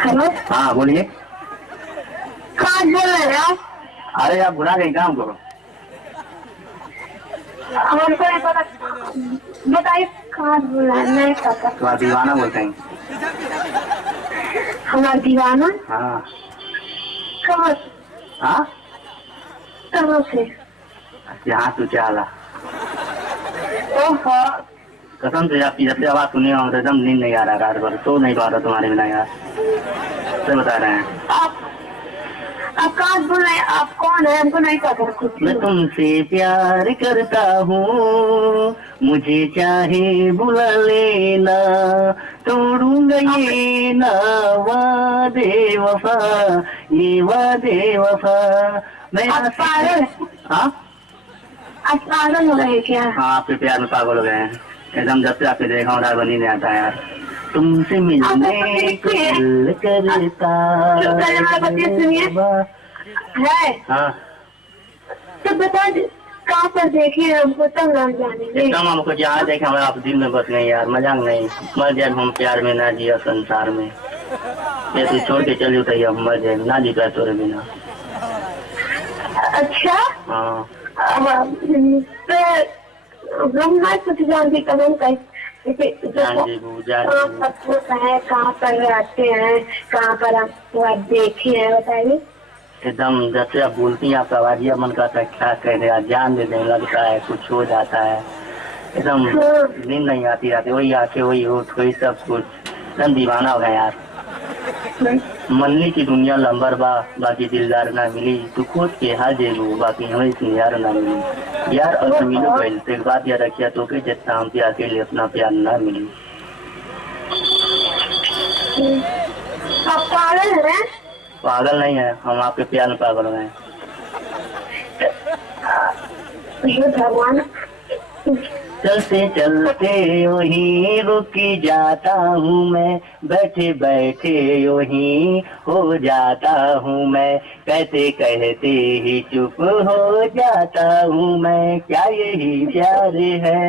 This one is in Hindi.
हेलो। हाँ बोलिए। कहाँ बोल रहे हैं आप? अरे आप भुला गए काम करो। हमको नहीं पता, बताइए कहाँ बोल रहे हैं, नहीं पता। तुम्हारा दीवाना बोलते हैं। हमारा दीवाना? हाँ। कहाँ? हाँ कहाँ से? यहाँ तू क्या हाल? ओहो, कसम से आपकी जब से आवाज सुनी हो तो एकदम नींद नहीं आ रहा, रात भर तो नहीं पा रहा तुम्हारे बिना यार, सही बता रहे हैं। आप कहाँ बोल रहे हैं? आप कौन है? हमको नहीं पता कुछ। मैं तुमसे प्यार करता हूँ, मुझे चाहे बुला लेना, तोड़ूंगा ये ना वादे वफा, ये वादे वफा। मैं आप पागल? हाँ आप पागल हो गए क्या? हाँ, आपके प्यार में पागल हो गए हैं एकदम। जब से आपके देखा हूँ रात भर नींद नहीं आता है यार। तुमसे मिलने को दिल करता है। हाँ तो बता दे कहाँ पर देखिए, हमको तब हम जानेंगे। एकदम हमको जहाँ देखे हमारे आप दिल में बस नहीं यार, मजाक नहीं। मर जाए हम प्यार में ना जिया संसार में, ये तू छोड़ के चली तो हम मर जाए ना जी पाए तोरे बिना। अच्छा हाँ तो हम ना कुछ जानते कदम कहाँ पर रहते हैं, कहाँ पर आप देखे हैं, बताइए। एकदम जैसे आप बोलती हैं आपका आवाज ये मन करता है क्या कह रहे हैं, जान दे देने लगता है, कुछ हो जाता है एकदम। नींद नहीं आती आती, वही आंखें वही होठ वही सब कुछ, एकदम दीवाना हो गया यार। मल्ली की दुनिया लंबर बा, बाकी दिलदार ना मिली, तू खोज के हाल जेबू बाकी हमें इतनी यार ना मिली। यार और मिलो पहले तो एक बात याद रखिया तो के जितना हम प्यार के लिए अपना प्यार ना मिली। आप पागल हैं? पागल नहीं है हम, आपके प्यार में पागल हो गए। भगवान, चलते चलते वहीं रुक जाता हूँ मैं, बैठे बैठे वहीं हो जाता हूँ मैं, कहते कहते ही चुप हो जाता हूँ मैं, क्या यही प्यार है।